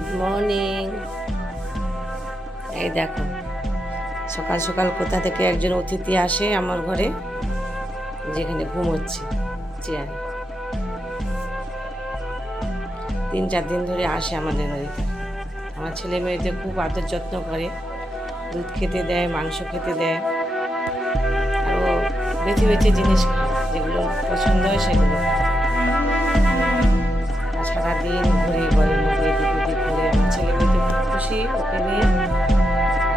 Good morning এই দেখো, সকাল সকাল কোথা থেকে একজন অতিথি আসে আমার ঘরে, যেখানে ঘুমোচ্ছে চেয়ারে তিন চার দিন ধরে আসে আমাদের বাড়িতে। আমার ছেলে মেয়েদের খুব আদর যত্ন করে, দুধ খেতে দেয়, মাংস খেতে দেয়। আরও বেছে বেছে জিনিস যেগুলো পছন্দ হয় সেগুলো। সারাদিন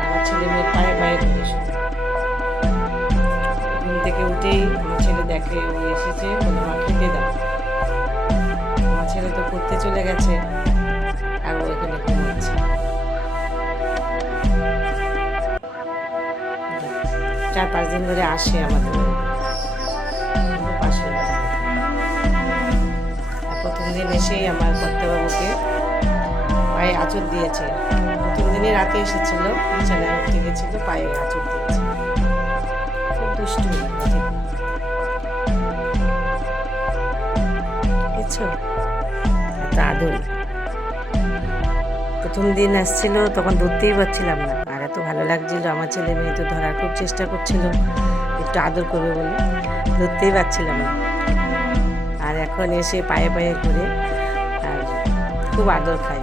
আমার ছেলে মেয়ের পায়ে পায়ে ঘুরে ঘুম থেকে উঠেই আমার ছেলে দেখে ও এসেছে, বলে, মা, খেতে দাও। আমার ছেলে তো পড়তে চলে গেছে, আর ও এখানে ঘুমাচ্ছে। চার, পাঁচ দিন ধরে আসে আমাদের। আর প্রথম দিন এসেই আমার কর্তাবাবুকে পায়ে আঁচড় দিয়েছে। প্রথম দিনই রাতে এসেছিল, বিছানায় উঠে গেছিল, পায়ে আঁচড় দিয়েছে। খুব দুষ্টু আদর। প্রথম দিন আসছিল, তখন ধরতেই পারছিলাম না। আর এত ভালো লাগছিল, আমার ছেলে মেয়ে তো ধরার খুব চেষ্টা করছিল, একটু আদর করবে বলে। ধরতেই পারছিলাম না। আর এখন এসে পায়ে পায়ে ঘুরে, আর খুব আদর খাই।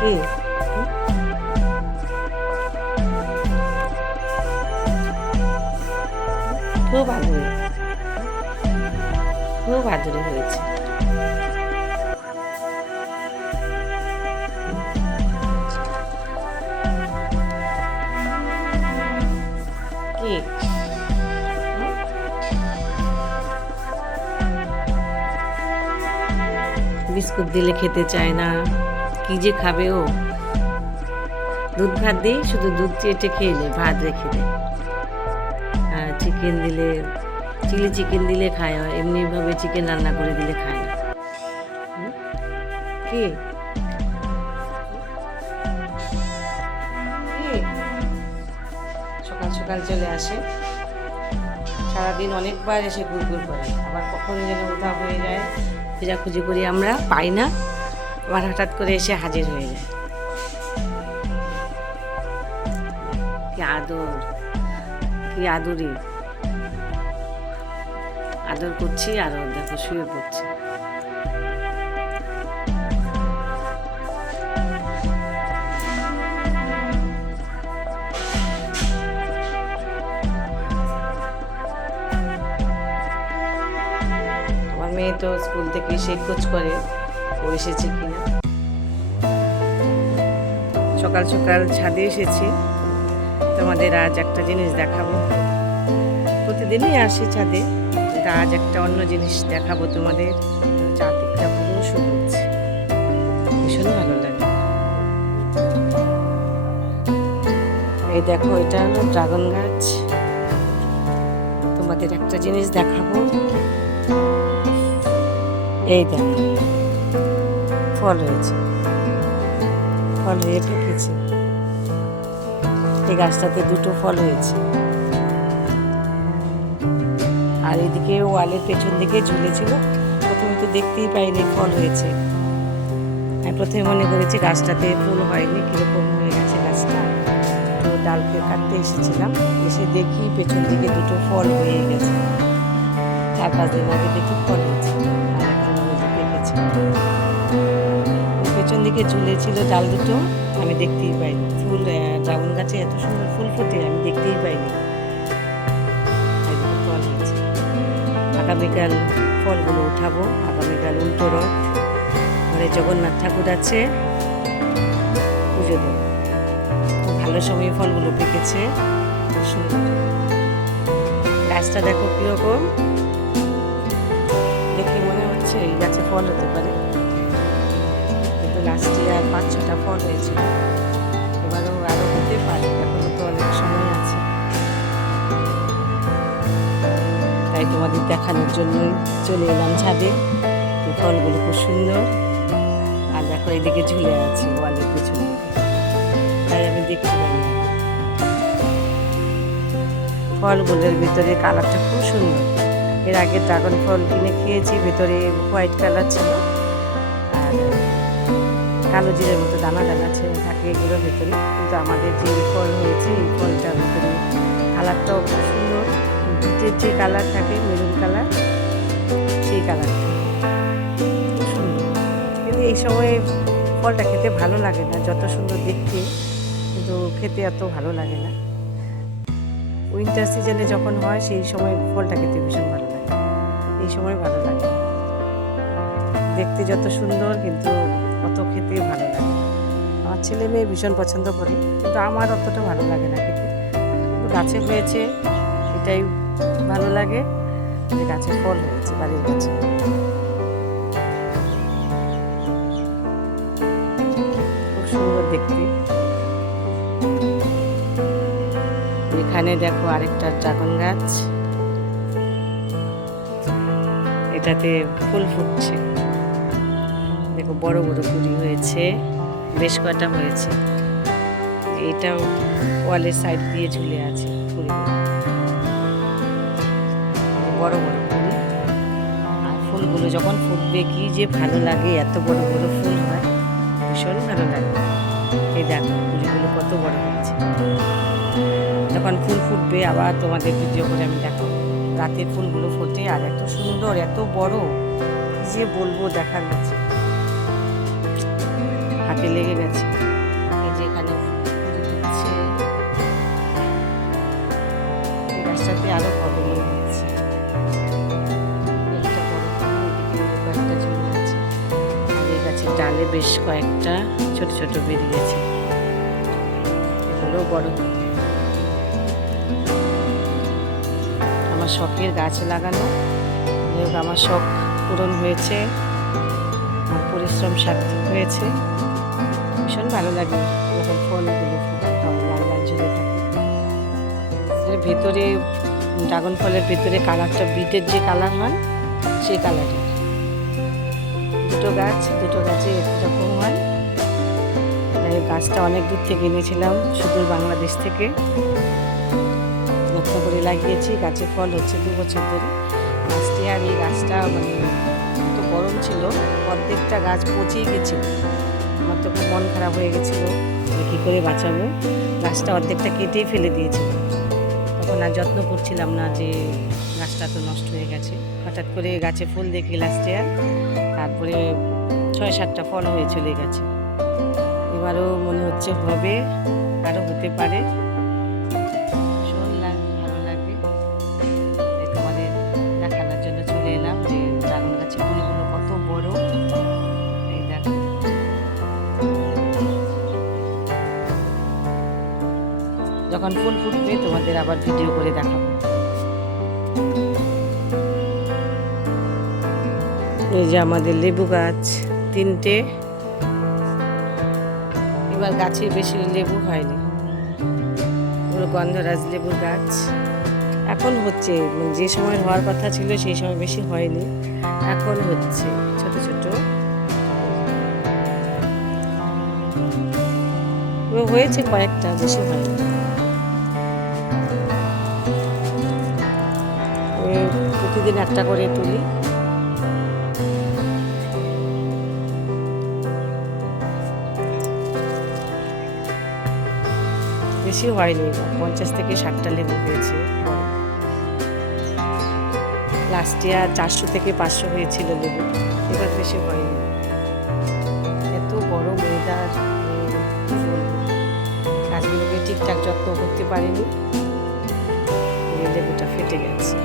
কি? খুব আদরে। খুব আদরে হয়েছে। কি? বিস্কুট দিলে খেতে চায় না। কি যে খাবে ও? দুধ ভাত দিই শুধু দুধ চেটে খেয়ে নেয় ভাত রেখে দেয় আর চিকেন দিলে চিলি চিকেন দিলে খায়, আর এমনিভাবে চিকেন রান্না করে দিলে খায় না? কি? সকাল সকাল চলে আসে। সারাদিন অনেকবার এসে ঘুরঘুর করে। আবার কখন যেন উধাও হয়ে যায়, খোঁজাখুঁজি করি আমরা, পাই না। আবার হঠাৎ করে এসে হাজির হয়ে যায়। কি আদর, কি আদরি। আদর করছি আর দেখো শুয়ে পড়ছি। মেয়ে তো স্কুল থেকে এসে খোঁজ করে। ও এসেছে কিনা। সকাল সকাল ছাদে এসেছি। তোমাদের আজ একটা জিনিস দেখাবো। প্রতিদিনই আসি ছাদে আজ একটা অন্য জিনিস দেখাবো তোমাদের। চারদিকটা পুরো সবুজ। ভীষণ ভালো লাগে। এই দেখো, এটা হলো ড্রাগন গাছ। তোমাদের একটা জিনিস দেখাবো। এই দেখো। ফল হয়েছে। ফল হয়ে ঠেকেছে এই গাছটাতে দুটো ফল হয়েছে। আর এদিকে ওয়ালের পেছন দিকে ঝুলেছিল। প্রথমে তো দেখতেই পাইনি ফল হয়েছে। আমি প্রথমে মনে করেছি গাছটাতে ফুল হয়নি, কীরকম হয়ে গেছে গাছটা। তো ডালকে কাটতে এসেছিলাম। এসে দেখি পেছন দিকে দুটো ফল হয়ে গেছে। চার পাঁচ দিন আগে দেখি ফল হয়েছে। আর এখন পেকেছে পেছন দিকে ঝুলেছিল ডাল দুটো, আমি দেখতেই পাইনি। ফুল ড্রাগন গাছে এত সুন্দর ফুল ফোটে, আমি দেখতেই পাইনি। আগামীকাল ফলগুলো উঠাবো, আগামীকাল উল্টো রথ। ঘরে জগন্নাথ ঠাকুর আছে। পুজো দেবো। খুব ভালো সময় ফলগুলো পেকেছে। সুন্দর। গাছটা দেখো কীরকম। দেখে মনে হচ্ছে এই গাছে ফল হতে পারে। লাস্টে আর পাঁচ ছটা ফল হয়েছিল। এবারেও আরও হতে পারে, এখনও তো অনেক সময় আছে। তাই তোমাদের দেখানোর জন্যই চলে এলাম ছাদে। এই ফলগুলো খুব সুন্দর। আর দেখো এদিকে ঝুলে আছে, ওয়ালের পেছনে। তাই আমি দেখতে ফলগুলোর ভিতরে কালারটা খুব সুন্দর। এর আগে ড্রাগন ফল কিনে খেয়েছি, ভেতরে হোয়াইট কালার ছিল। কালো জিরের মতো দানা দানা ছিল থাকে এগুলো ভেতরে। কিন্তু আমাদের যে ফল হয়েছে, এই ফলটার ভেতরে কালারটাও খুব সুন্দর। বিটের যে কালার থাকে, মেরুন কালার, সেই কালারটা। খুব সুন্দর। কিন্তু এই সময় ফলটা খেতে ভালো লাগে না, যত সুন্দর দেখতে, কিন্তু খেতে এত ভালো লাগে না। উইন্টার সিজনে যখন হয়, সেই সময় ফলটা খেতে ভীষণ ভালো লাগে। এই সময় ভালো লাগে। দেখতে যত সুন্দর, কিন্তু অত খেতে ভালো লাগে আমার ছেলে মেয়ে ভীষণ পছন্দ করে, কিন্তু আমার অতটা ভালো লাগে না খেতে। গাছে হয়েছে এটাই ভালো লাগে। যে গাছে ফল হয়েছে, বাড়ির গাছে। খুব সুন্দর দেখতে। এখানে দেখো আরেকটা ড্রাগন গাছ। এটাতে ফুল ফুটছে। দেখো, বড় বড় কুড়ি হয়েছে, বেশ কটা হয়েছে। এটাও ওয়ালের সাইড দিয়ে ঝুলে আছে ফুলগুলো বড় বড় ফুলগুলো যখন ফুটবে, কি যে ভালো লাগে, এত বড় বড় ফুল হয়, ভীষণ ভালো লাগে। এই দেখো ফুলগুলো কত বড় হয়েছে। যখন ফুল ফুটবে, আবার তোমাদের ভিডিও করে আমি দেখো রাতের ফুলগুলো ফোটে, আর এত সুন্দর, এত বড় যে বলব, দেখার গেছে হাতে লেগে গেছে। এই যে এখানে ফুল দিচ্ছে এই গাছটাতে আরও কত হচ্ছে একটা বড় কয়েকটা ঝুলে আছে। আর এই গাছের ডালে বেশ কয়েকটা ছোট ছোট বেরিয়েছে এগুলো বড়। আমার শখের গাছ লাগানো। আমার শখ পূরণ হয়েছে। পরিশ্রম সার্থক হয়েছে। ভীষণ ভালো লাগে। যখন ফলগুলো লাল লাল ঝুলে থাকে। ভেতরে, ড্রাগন ফলের ভেতরে কালারটা বিটের যে কালার হয়, সেই কালারের দুটো গাছ, দুটো গাছে একরকম হয়। তাই গাছটা অনেক দূর থেকে এনেছিলাম, সুদূর বাংলাদেশ থেকে। যত্ন করে লাগিয়েছি, গাছে ফল হচ্ছে দু বছর ধরে। গাছটি আর এই গাছটা মানে এত গরম ছিল, অর্ধেকটা গাছ পচেই আমার তো খুব মন খারাপ হয়ে গেছিল কী করে বাঁচাবো? গাছটা অর্ধেকটা কেটেই ফেলে দিয়েছিল তখন আর যত্ন করছিলাম না যে গাছটা তো নষ্ট হয়ে গেছে। হঠাৎ করে গাছে ফুল দেখি লাস্ট ইয়ার তারপরে ছয় সাতটা ফল হয়ে চলে গেছে। এবারও মনে হচ্ছে হবে, আরও হতে পারে। যখন ফুল ফুটবে, তোমাদের আবার ভিডিও করে দেখাবো। এই যে আমাদের লেবু গাছ, তিনটে। এবার গাছে বেশি লেবু হয়নি। ওগুলো গন্ধরাজ লেবুর গাছ। এখন হচ্ছে, যে সময় হওয়ার কথা ছিল, সেই সময় বেশি হয়নি। এখন হচ্ছে, ছোট ছোট। হয়েছে কয়েকটা, বেশি হয়নি। প্রতিদিন একটা করে তুলি। বেশি হয়নি, পঞ্চাশ থেকে ষাটটা লেবু হয়েছে। লাস্ট ইয়ার চারশো থেকে পাঁচশো হয়েছিল লেবু, এবার বেশি হয়নি। এত বড় ময়দার গাছগুলোকে ঠিকঠাক যত্ন করতে পারিনি। লেবুটা ফেটে গেছে।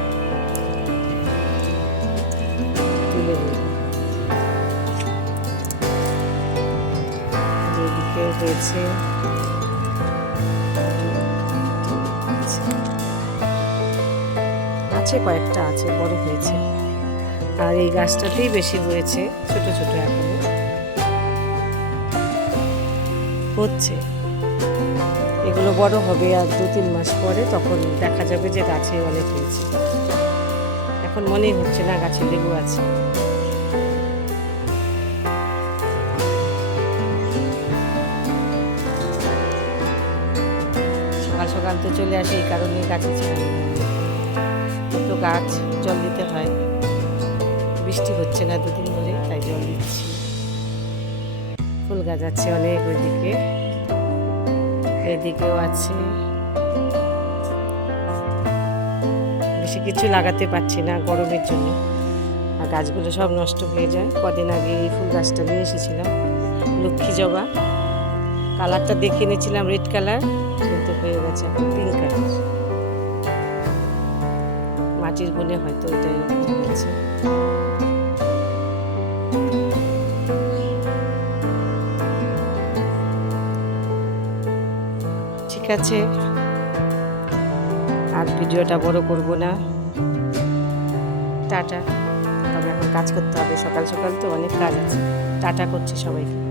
হয়েছে আছে কয়েকটা আছে, বড় হয়েছে। আর এই গাছটাতেই বেশি হয়েছে, ছোট ছোট এখনও। হচ্ছে। এগুলো বড় হবে আর দু তিন মাস পরে তখন দেখা যাবে যে গাছে অনেক হয়েছে। এখন মনেই হচ্ছে না গাছে লেবু আছে। সকাল তো চলে আসে, এই কারণে গাছে কত গাছ জল দিতে হয়। বৃষ্টি হচ্ছে না দুদিন ধরে, তাই জল দিচ্ছি। ফুল গাছ আছে অনেক ওইদিকে। এদিকেও আছে। বেশি কিছু লাগাতে পারছি না গরমের জন্য। আর গাছগুলো সব নষ্ট হয়ে যায়। কদিন আগে এই ফুল গাছটা নিয়ে এসেছিলাম, লক্ষ্মী জবা। কালারটা দেখে নিয়েছিলাম রেড কালার। হয়ে গেছে, এখন পিঙ্ক কালার মাটির গুণে হয়তো এটা এরকম হয়েছে। ঠিক আছে, আর ভিডিওটা বড় করব না। টাটা। তবে এখন কাজ করতে হবে, সকাল সকাল তো অনেক কাজ আছে। টাটা করছি সবাইকে।